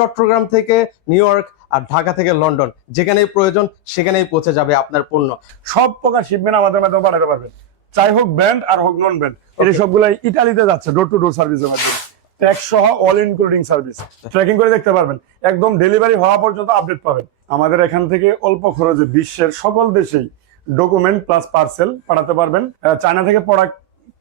চট্টগ্রাম থেকে new York আর ঢাকা থেকে London. যেখানেই প্রয়োজন সেখানেই পৌঁছে যাবে আপনার পণ্য। সব প্রকার শিপমেন্ট আমাদের মাধ্যমে পাঠাতে পারবেন। চাই হোক ব্যান্ড আর হোক নন ব্যান্ড এটা সবগুলো ইটালিতে যাচ্ছে ডোর টু ডোর সার্ভিসের মাধ্যমে। ট্যাক্স সহ অল ইনক্লুডিং সার্ভিস ট্র্যাকিং করে দেখতে পারবেন। একদম ডেলিভারি হওয়া পর্যন্ত আপডেট পাবেন। আমাদের এখান থেকে অল্প খরচে বিশ্বের সকল দেশেই ডকুমেন্ট প্লাস পার্সেল পাঠাতে পারবেন। চায়না থেকে প্রোডাক্ট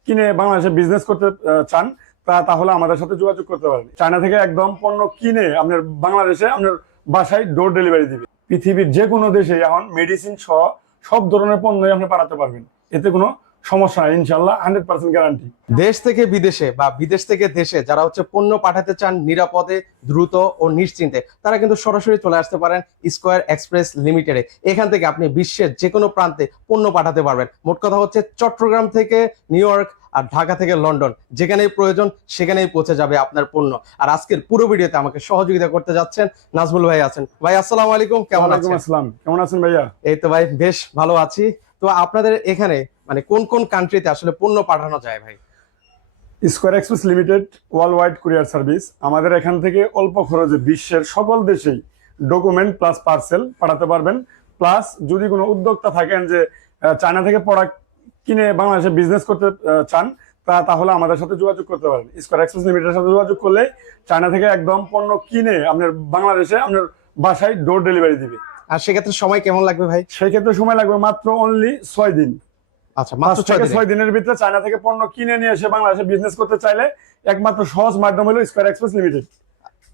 কিনে বাংলাদেশে বিজনেস করতে চান। তা তাহলে আমাদের সাথে যোগাযোগ করতে পারেন। চায়না থেকে একদম পণ্য কিনে আপনার বাংলাদেশে আপনার বাসায় ডোর ডেলিভারি দিবে। পৃথিবীর যে কোনো দেশে এখন মেডিসিন সহ সব ধরনের পণ্যই আপনি পাঠাতে পারবেন। এতে কোনো সমস্যা নাই ইনশাল্লাহ হান্ড্রেড পার্সেন্ট গ্যারান্টি দেশ থেকে বিদেশে বা বিদেশ থেকে দেশে যারা হচ্ছে পণ্য পাঠাতে চান নিরাপদে, দ্রুত ও নিশ্চিন্তে, তারা কিন্তু সরাসরি চলে আসতে পারেন স্কোয়ার এক্সপ্রেস লিমিটেডে এখান থেকে আপনি বিশ্বের যে কোনো প্রান্তে পণ্য পাঠাতে পারবেন। মোট কথা হচ্ছে চট্টগ্রাম থেকে নিউ ইয়র্ক আর ঢাকা থেকে লন্ডন যেখানেই প্রয়োজন সেখানেই পৌঁছে যাবে আপনার পণ্য। আর আজকের পুরো ভিডিওতে আমাকে সহযোগিতা করতে যাচ্ছেন নাজমুল ভাই আছেন। ভাই আসসালামু আলাইকুম কেমন আছেন? আসসালাম কেমন আছেন ভাইয়া? এই তো ভাই বেশ ভালো আছি। তো আপনাদের এখানে মানে কোন কোন কান্ট্রিতে আসলে পণ্য পাঠানো যায় ভাই? Square express limited world wide courier service আমাদের এখান থেকে অল্প খরচে বিশ্বের সকল দেশেই ডকুমেন্ট প্লাস পার্সেল পাঠাতে পারবেন। প্লাস যদি কোনো উদ্যোক্তা থাকেন যে চায়না থেকে প্রোডাক্ট কিনে বাংলাদেশে বিজনেস করতে চান তা তাহলে আমাদের সাথে যোগাযোগ করতে পারেন। স্কোয়ার এক্সপ্রেস লিমিটেডের সাথে যোগাযোগ করলে চায়না থেকে একদম পণ্য কিনে আপনার বাংলাদেশে আপনার বাসায় ডোর ডেলিভারি দিবে। আর সেক্ষেত্রে সময় কেমন লাগবে ভাই? সেই ক্ষেত্রে সময় লাগবে মাত্র অনলি ছয় দিন। আচ্ছা মাত্র ছয় থেকে ছয় দিনের ভিতরে চায়না থেকে পণ্য কিনে নিয়ে এসে বাংলাদেশে বিজনেস করতে চাইলে একমাত্র সহজ মাধ্যম হলো স্কোয়ার এক্সপ্রেস লিমিটেড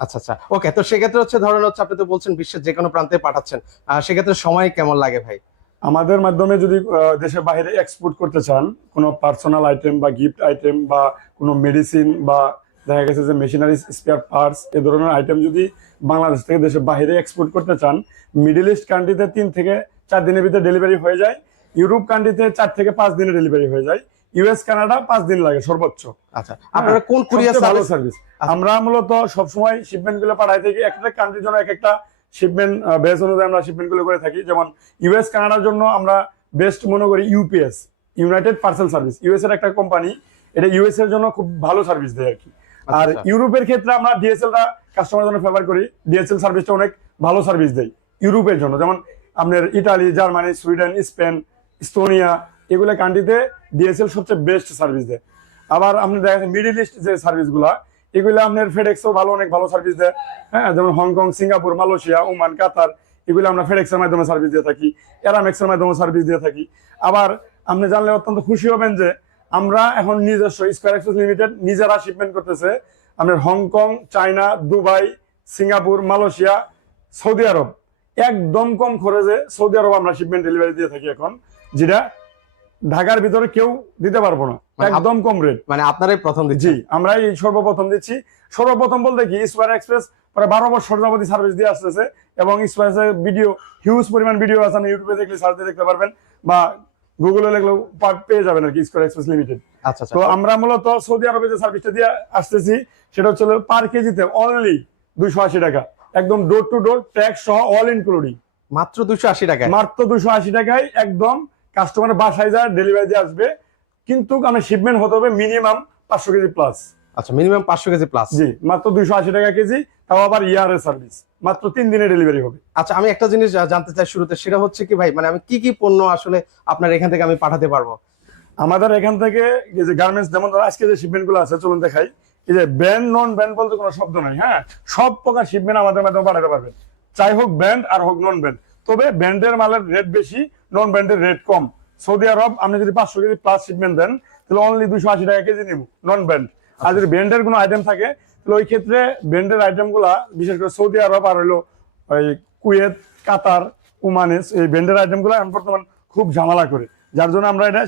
আচ্ছা আচ্ছা। ওকে তো সেক্ষেত্রে হচ্ছে ধরেন হচ্ছে আপনি তো বলছেন বিশ্বের যে কোনো প্রান্তে পাঠাচ্ছেন। আর সেক্ষেত্রে সময় কেমন লাগে ভাই? আমাদের মাধ্যমে যদি দেশের বাইরে এক্সপোর্ট করতে চান কোনো পার্সোনাল আইটেম বা গিফট আইটেম বা কোনো মেডিসিন বা দেখা গেছে যে মেশিনারি স্পেয়ার পার্টস এ ধরনের আইটেম যদি বাংলাদেশ থেকে দেশের বাইরে এক্সপোর্ট করতে চান মিডল ইস্ট কান্ট্রিতে তিন থেকে চার দিনের ভিতরে ডেলিভারি হয়ে যায় ইউরোপ কান্ট্রিতে চার থেকে পাঁচ দিনে ডেলিভারি হয়ে যায় ইউএস কানাডা পাঁচ দিন লাগে সর্বোচ্চ। আচ্ছা আপনারা কোন কুরিয়ার ভালো সার্ভিস সার্ভিস আমরা মূলত সবসময় শিপমেন্টগুলো পাঠাই থাকি একটা কান্ট্রির জন্য এক একটা শিপমেন্ট বেস অনুযায়ী আমরা শিপমেন্টগুলো করে থাকি। যেমন ইউএস কানাডার জন্য আমরা বেস্ট মনে করি UPS United Parcel Service US এর একটা কোম্পানি এটা ইউএস এর জন্য খুব ভালো সার্ভিস দেয় আর কি। আর আচ্ছা। ইউরোপের ক্ষেত্রে আমরা ডিএসএল টা কাস্টমার জন্য ফেভার করি। ডিএসএল সার্ভিসটা অনেক ভালো সার্ভিস দেয় ইউরোপের জন্য। যেমন আপনার Italy Germany Sweden Spain Estonia এগুলো কান্ট্রিতে ডিএসএল সবচেয়ে বেস্ট সার্ভিস দেয়। আবার আপনি দেখা মিডিল ইস্ট যে সার্ভিসগুলো এগুলো আপনার ফেডেক্সও ভালো, অনেক ভালো সার্ভিস দেয়। হ্যাঁ যেমন Hong Kong Singapore Malaysia Oman Qatar এগুলো আমরা ফেডেক্সের মাধ্যমে সার্ভিস দিয়ে থাকি এরামেক্সের মাধ্যমে সার্ভিস দিয়ে থাকি। আবার আপনি জানলে অত্যন্ত খুশি হবেন যে আমরা এখন নিজস্ব স্কোয়ার এক্সপ্রেস লিমিটেড নিজেরা শিপমেন্ট করতেছে আপনার Hong Kong China Dubai Singapore Malaysia Saudi Arab একদম কম খরচে সৌদি আরব আমরা শিপমেন্ট ডেলিভারি দিয়ে থাকি এখন, যেটা ঢাকার ভিতরে কেউ দিতে পারব না। একদম কম রেট মানে আপনারাই প্রথম দিচ্ছি আমরা এই সর্বপ্রথম দিচ্ছি। সর্বপ্রথম বলতে কি স্কোয়ার এক্সপ্রেস প্রায় বারো বছর যাবতীয় সার্ভিস দিয়ে আসতেছে এবং স্কোয়ার ভিডিও হিউজ পরিমাণ ভিডিও আছে আপনি ইউটিউবে দেখলে সার্চ দিয়ে দেখতে পারবেন বা গুগলে পা- পেয়ে যাবেন আর কি স্কোয়ার এক্সপ্রেস লিমিটেড আচ্ছা তো আমরা মূলত সৌদি আরবে যে সার্ভিসটা দিয়ে আসতেছি সেটা হচ্ছে পার কেজিতে অনলি দুইশো আশি টাকা। একদম ডোর টু ডোর ট্যাক্স সহ অল ইনক্লুডিং মাত্র দুশো আশি টাকায়? মাত্র দুশো আশি টাকায় একদম কাস্টমার বাসায় যায় ডেলিভারি দিয়ে আসবে। কিন্তু আমার শিপমেন্ট হতে হবে মিনিমাম পাঁচশো কেজি প্লাস আচ্ছা মিনিমাম পাঁচশো কেজি প্লাস জি মাত্র দুইশো আশি টাকা কেজি তাও আবার ইয়ার ইয়ারের সার্ভিস মাত্র তিন দিনে ডেলিভারি হবে। আচ্ছা আমি একটা জিনিস জানতে চাই শুরুতে সেটা হচ্ছে কি ভাই মানে আমি কি কি পণ্য আসলে আপনার এখান থেকে আমি পাঠাতে পারব? আমাদের এখান থেকে যে গার্মেন্টস যেমন ধরো আজকে যে শিপমেন্টগুলো আছে চলুন দেখাই। এই যে ব্র্যান্ড নন ব্র্যান্ড বলতে কোনো শব্দ নাই হ্যাঁ? সব প্রকার শিপমেন্ট আমাদের মাধ্যমে পাঠাতে পারবেন চাই হোক ব্র্যান্ড আর হোক নন ব্র্যান্ড তবে ব্র্যান্ডের মালের রেট বেশি নন ব্র্যান্ডের রেট কম। সৌদি আরব, আপনি যদি পাঁচশো কেজি প্লাস শিপমেন্ট দেন, তাহলে অনলি দুশো আশি টাকা কেজি নিব নন ব্র্যান্ড আর যদি ব্র্যান্ডের কোনো আইটেম থাকে, তাহলে ওই ক্ষেত্রে ব্র্যান্ডের আইটেমগুলা, বিশেষ করে সৌদি আরব আর হলো ওই কুয়েত, কাতার ওমানেস এই ব্র্যান্ডের আইটেমগুলা এখন বর্তমান খুব ঝামেলা করে। যার জন্য আমরা এটা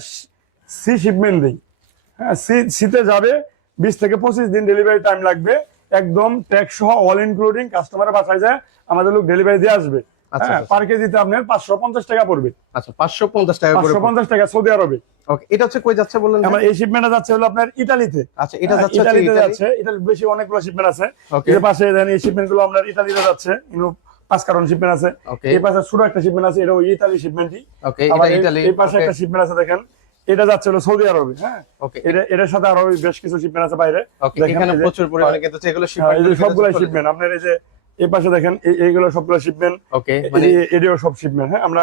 সি শিপমেন্ট দিই। হ্যাঁ সি, শীতে যাবে, বিশ থেকে পঁচিশ দিন ডেলিভারি টাইম লাগবে। একদম ট্যাক্স সহ অল ইনক্লুডিং কাস্টমারের বাসায় যায়, আমাদের লোক ডেলিভারি দিয়ে আসবে। আচ্ছা, হ্যাঁ আচ্ছা। পার কেজিতে আপনার পাঁচশো পঞ্চাশ টাকা পড়বে। আচ্ছা পাঁচশো পঞ্চাশ টাকা করে পাঁচশো পঞ্চাশ টাকা সৌদি আরবে। ওকে এটা হচ্ছে কই যাচ্ছে বললেন আমার এই শিপমেন্টটা যাচ্ছে হলো আপনার ইটালিতে আচ্ছা এটা হ্যাঁ, যাচ্ছে হচ্ছে যাচ্ছে। ইটালি বেশি অনেকগুলো শিপমেন্ট আছে। এর পাশে দেন এই শিপমেন্ট আপনার ইটালিতে যাচ্ছে। ইউনো পাঁচ কারণ শিপমেন্ট আছে. এই পাশে ছোট একটা শিপমেন্ট আছে এটা ওই ইতালি শিপমেন্টই ওকে এটা ইতালি। এই পাশে একটা শিপমেন্ট আছে দেখেন। এটা যাচ্ছে হলো সৌদি আরবে হ্যাঁ। ওকে। এটা এটার সাথে আরও বেশ কিছু শিপমেন্ট আছে বাইরে। ওকে দেখেন এখানে এই যে- প্রচুর পরিমাণে কিন্তু এগুলো হ্যাঁ, সবগুলাই শিপমেন্ট আপনার এই যে এই পাশে দেখেন এই- এইগুলো সবগুলো শিপমেন্ট ওকে মানে সব শিপমেন্ট হ্যাঁ? আমরা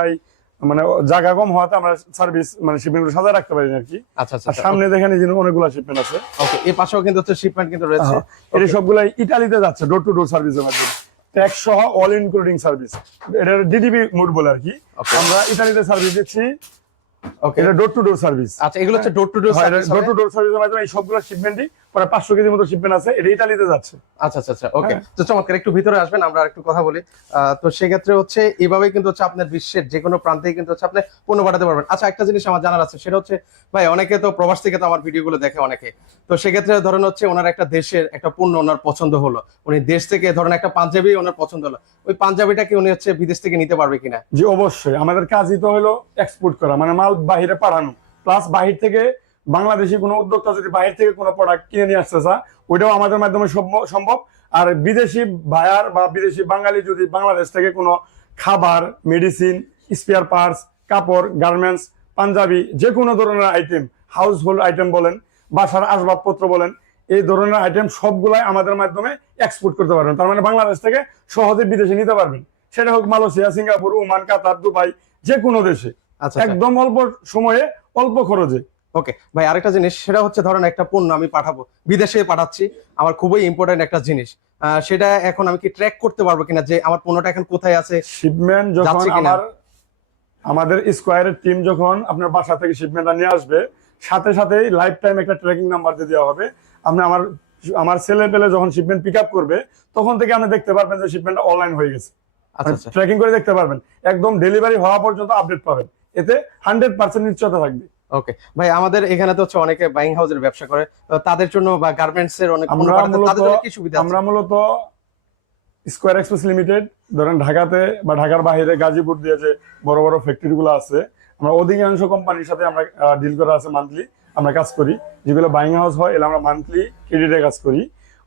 মানে জায়গা কম হওয়াতে আমরা সার্ভিস মানে শিপমেন্টগুলো সাজায় রাখতে পারি আর কি। আচ্ছা আচ্ছা সামনে দেখেন এই যে অনেকগুলো শিপমেন্ট আছে। ওকে এই পাশেও কিন্তু হচ্ছে শিপমেন্ট কিন্তু রয়েছে। এটা সবগুলাই ইটালিতে যাচ্ছে ডোর টু ডোর সার্ভিসের মাধ্যমে। ট্যাক্স সহ অল ইনক্লুডিং সার্ভিস এটা ডিডিবি মোড বলে আর কি। আমরা ইটালিতে সার্ভিস দিচ্ছি। ওকে এটা ডোর টু ডোর সার্ভিস আচ্ছা এগুলো হচ্ছে door to door door to door সার্ভিসের মাধ্যমে এই সবগুলো শিপমেন্টই প্রায় পাঁচশো কেজির মতো শিপমেন্ট আছে এটা ইটালিতে যাচ্ছে। আচ্ছা আচ্ছা আচ্ছা ওকে হ্যাঁ। তো চমৎকার একটু ভিতরে আসবেন আমরা একটু কথা বলি। তো সেক্ষেত্রে হচ্ছে এইভাবেই কিন্তু হচ্ছে আপনার বিশ্বের যে কোনো প্রান্তেই কিন্তু হচ্ছে আপনি পণ্য পাঠাতে পারবেন। আচ্ছা একটা জিনিস আমার জানার আছে সেটা হচ্ছে ভাই অনেকে তো প্রবাস থেকে তো আমার ভিডিওগুলো দেখে অনেকে। তো সেক্ষেত্রে ধরেন হচ্ছে ওনার একটা দেশের একটা পণ্য ওনার পছন্দ হলো। উনি দেশ থেকে ধরেন একটা পাঞ্জাবি ওনার পছন্দ হলো। ওই পাঞ্জাবিটা কি উনি হচ্ছে বিদেশ থেকে নিতে পারবে কিনা? জি অবশ্যই। আমাদের কাজই তো হলো এক্সপোর্ট করা মানে মাল বাহিরে পাঠানো। প্লাস বাহির থেকে বাংলাদেশি কোনো উদ্যোক্তা যদি বাইরে থেকে কোনো প্রোডাক্ট কিনে নিয়ে আসতে চা ওইটাও আমাদের মাধ্যমে সম্ভ- সম্ভব। আর বিদেশি বায়ার বা বিদেশি বাঙালি যদি বাংলাদেশ থেকে কোনো খাবার মেডিসিন স্পেয়ার পার্টস কাপড় গার্মেন্টস পাঞ্জাবি যে কোনো ধরনের আইটেম হাউস হোল্ড আইটেম বলেন বাসার আসবাবপত্র বলেন এই ধরনের আইটেম সবগুলাই আমাদের মাধ্যমে এক্সপোর্ট করতে পারবেন। তার মানে বাংলাদেশ থেকে সহজে বিদেশে নিতে পারবেন। সেটা হোক Malaysia Singapore Oman Qatar Dubai যে কোনো দেশে। আচ্ছা আচ্ছা। একদম অল্প সময়ে অল্প খরচে। ওকে ভাই আরেকটা জিনিস সেটা হচ্ছে ধরেন একটা পণ্য আমি পাঠাবো বিদেশে পাঠাচ্ছি আমার খুবই ইম্পর্টেন্ট একটা জিনিস। সেটা এখন আমি কি ট্র্যাক করতে পারব কিনা যে আমার পণ্যটা এখন কোথায় আছে শিপমেন্ট যখন আমার আমাদের স্কোয়ারের টিম যখন আপনার বাসা থেকে শিপমেন্টটা নিয়ে আসবে সাথে সাথে লাইফ টাইম একটা ট্র্যাকিং নাম্বার দিয়ে দেওয়া হবে। আপনি আমার আমার ছেলে পেলে যখন শিপমেন্ট পিক আপ করবে তখন থেকে আপনি দেখতে পারবেন যে শিপমেন্টটা অনলাইন হয়ে গেছে। আচ্ছা আচ্ছা। ট্র্যাকিং করে দেখতে পারবেন। একদম ডেলিভারি হওয়া পর্যন্ত আপডেট পাবেন। এতে হান্ড্রেড পার্সেন্ট নিশ্চয়তা থাকবে। ওকে ভাই আমাদের এখানে তো হচ্ছে অনেকে বাইং হাউসের ব্যবসা করে। তাদের জন্য বা গার্মেন্টস এর অনেক তাদের জন্য কি সুবিধা আমরা মূলত স্কোয়ার এক্সপ্রেস লিমিটেড ধরেন ঢাকাতে বা ঢাকার বাইরে গাজীপুর দিয়ে যে বড় বড় ফ্যাক্টরি গুলো আছে আমরা অধিকাংশ কোম্পানির সাথে আমরা ডিল করা আছে মান্থলি আমরা কাজ করি। যেগুলো বাইং হাউস হয় এগুলো আমরা মান্থলি ক্রেডিটে কাজ করি।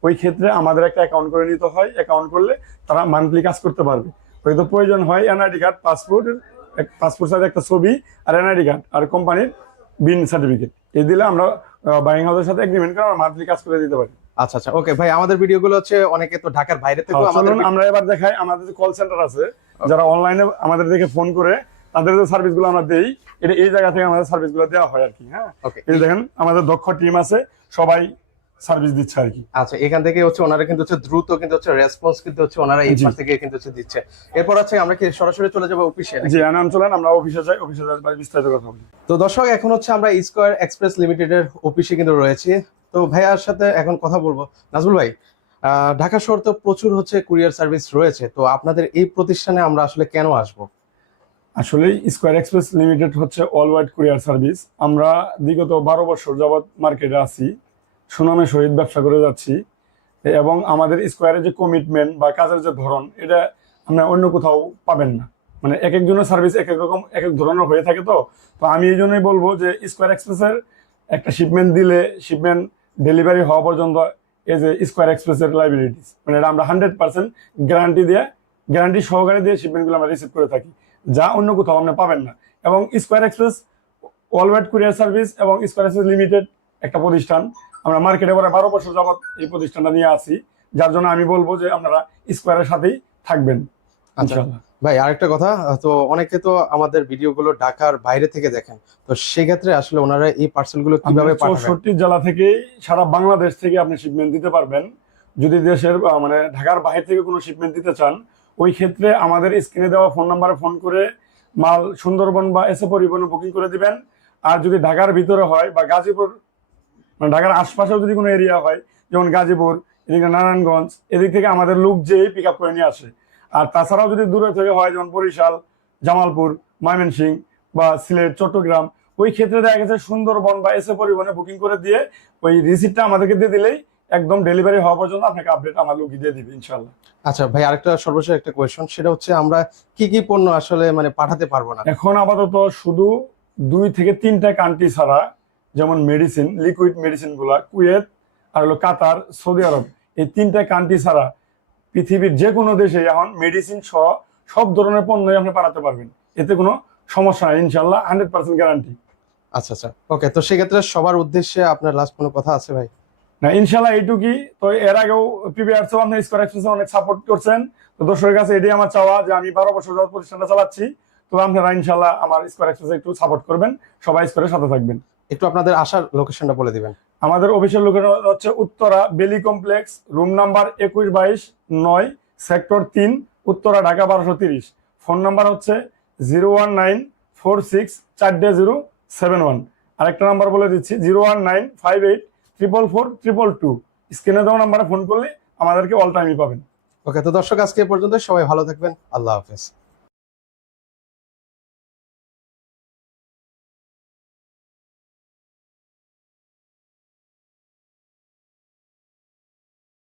ওই ক্ষেত্রে আমাদের একটা অ্যাকাউন্ট করে নিতে হয়। অ্যাকাউন্ট করলে তারা মান্থলি কাজ করতে পারবে। হয়তো প্রয়োজন হয় এনআইডি কার্ড পাসপোর্ট পাসপোর্ট সাইজে একটা ছবি আর এনআইডি কার্ড আর কোম্পানির বিন সার্টিফিকেট। এই দিলে আমরা বাইং হাউসের সাথে এগ্রিমেন্ট করে আমরা মান্থলি কাজ করে দিতে পারি। আচ্ছা আচ্ছা ওকে ভাই আমাদের ভিডিও গুলো হচ্ছে অনেকে তো ঢাকার বাইরে থেকেও হ্যাঁ, আমাদের আমরা এবার দেখাই আমাদের যে কল সেন্টার আছে যারা অনলাইনে আমাদের দেখে ফোন করে তাদের যে সার্ভিসগুলো আমরা দেই এটা এই জায়গা থেকে আমাদের সার্ভিসগুলো দেওয়া হয় আর কি হ্যাঁ? এই দেখেন আমাদের দক্ষ টিম আছে সবাই সার্ভিস দিচ্ছে আর কি। আচ্ছা এখান থেকে হচ্ছে ওনারা কিন্তু হচ্ছে দ্রুত কিন্তু হচ্ছে রেসপন্স কিন্তু হচ্ছে ওনারা এই। পাশ থেকে কিন্তু হচ্ছে দিচ্ছে। এরপর হচ্ছে আমরা কি সরাসরি চলে যাব অফিসে জি আনাম চলেন আমরা অফিসে যাই অফিসে যাই বিস্তারিত কথা বলি। তো দর্শক এখন হচ্ছে আমরা স্কোয়ার এক্সপ্রেস লিমিটেডের অফিসে কিন্তু রয়েছি। তো ভাইয়ার সাথে এখন কথা বলব। নাজবুল ভাই ঢাকা শহর তো প্রচুর হচ্ছে কুরিয়ার সার্ভিস রয়েছে। তো আপনাদের এই প্রতিষ্ঠানে আমরা আসলে কেন আসব? আসলে স্কোয়ার এক্সপ্রেস লিমিটেড হচ্ছে অল ওয়াইড কুরিয়ার সার্ভিস আমরা বিগত বারো বছর যাবৎ মার্কেটে আছি। সুনামে সহিত ব্যবসা করে যাচ্ছি। এবং আমাদের স্কোয়ারের যে কমিটমেন্ট বা কাজের যে ধরন, এটা আমরা অন্য কোথাও পাবেন না। মানে এক একজনের সার্ভিস এক এক রকম, এক এক ধরনের হয়ে থাকে তো। তো আমি এই জন্যই বলব যে স্কোয়ার এক্সপ্রেসের একটা শিপমেন্ট দিলে শিপমেন্ট ডেলিভারি হওয়া পর্যন্ত এই যে স্কোয়ার এক্সপ্রেসের লাইবিলিটিস মানে এটা আমরা হান্ড্রেড পার্সেন্ট গ্যারান্টি দিয়ে গ্যারান্টি সহকারে দিয়ে শিপমেন্টগুলো আমরা রিসিভ করে থাকি, যা অন্য কোথাও আপনি পাবেন না। এবং Square Express worldwide courier service এবং স্কোয়ার এক্সপ্রেস লিমিটেড একটা প্রতিষ্ঠান আমরা মার্কেটে পরে বারো বছর যাবৎ এই প্রতিষ্ঠানটা নিয়ে আসি যার জন্য আমি বলব যে আপনারা স্কোয়ারের সাথেই থাকবেন আচ্ছা। ভাই আরেকটা কথা তো অনেকে তো আমাদের ভিডিওগুলো ঢাকার বাইরে থেকে দেখেন তো সেক্ষেত্রে আসলে ওনারা এই পার্সেলগুলো কীভাবে চৌষট্টি জেলা থেকে সারা বাংলাদেশ থেকে আপনি শিপমেন্ট দিতে পারবেন। যদি দেশের মানে ঢাকার বাইরে থেকে কোনো শিপমেন্ট দিতে চান ওই ক্ষেত্রে আমাদের স্ক্রিনে দেওয়া ফোন নাম্বারে ফোন করে মাল সুন্দরবন বা এসে পরিবহনে বুকিং করে দিবেন। আর যদি ঢাকার ভিতরে হয় বা গাজীপুর মানে ঢাকার আশপাশেও যদি কোনো এরিয়া হয় যেমন গাজীপুর এদিকে নারায়ণগঞ্জ এদিক থেকে আমাদের লোক যেয়ে পিক আপ করে নিয়ে আসে। আর তাছাড়াও যদি দূরে থেকে হয় যেমন বরিশাল জামালপুর ময়মনসিং বা সিলেট চট্টগ্রাম ওই ক্ষেত্রে দেখা গেছে সুন্দরবন বা এসে পরিবহনে বুকিং করে দিয়ে ওই রিসিপ্টটা আমাদেরকে দিয়ে দিলেই একদম ডেলিভারি হওয়া পর্যন্ত আপনাকে আপডেট আমার লোক দিয়ে দিবে ইনশাল্লাহ আচ্ছা ভাই আরেকটা সর্বশেষ একটা কোয়েশন সেটা হচ্ছে আমরা কি কি পণ্য আসলে মানে পাঠাতে পারব না? এখন আপাতত শুধু দুই থেকে তিনটা কান্ট্রি ছাড়া যেমন মেডিসিন লিকুইড মেডিসিনগুলা কুয়েত আর হলো কাতার সৌদি আরব এই তিনটা কান্ট্রি ছাড়া পৃথিবীর যে কোনো দেশে এখন মেডিসিন সহ সব ধরনের পণ্যই আপনি পাঠাতে পারবেন। এতে কোনো সমস্যা নাই ইনশাল্লাহ হান্ড্রেড পার্সেন্ট গ্যারান্টি আচ্ছা আচ্ছা। ওকে তো সেক্ষেত্রে সবার উদ্দেশ্যে আপনার লাস্ট কোনো কথা আছে ভাই? না ইনশাল্লাহ এইটুকুই। তো এর আগেও পিবিআরসও আপনি স্কোয়ার এক্সপ্রেসে অনেক সাপোর্ট করছেন। তো দর্শকের কাছে এটাই আমার চাওয়া যে আমি বারো বছর যাবত প্রতিষ্ঠানটা চালাচ্ছি। তো আপনারা ইনশাল্লাহ আমার স্কোয়ার এক্সপ্রেসে একটু সাপোর্ট করবেন। সবাই স্কোয়ারের সাথে থাকবেন। একটু আপনাদের আসার লোকেশনটা বলে দিবেন। আমাদের অফিসের লোকেশন হচ্ছে উত্তরা বেলি কমপ্লেক্স রুম নাম্বার একুশ বাইশ নয় সেক্টর তিন উত্তরা ঢাকা বারোশো তিরিশ। ফোন নাম্বার হচ্ছে zero one nine four six চার ডে জিরো সেভেন ওয়ান। আরেকটা নাম্বার বলে দিচ্ছি zero one nine five eight triple four triple two. স্ক্রিনে দেওয়া নাম্বারে ফোন করলে আমাদেরকে অল টাইমই পাবেন। ওকে তো দর্শক আজকে পর্যন্ত সবাই ভালো থাকবেন। আল্লাহ হাফেজ।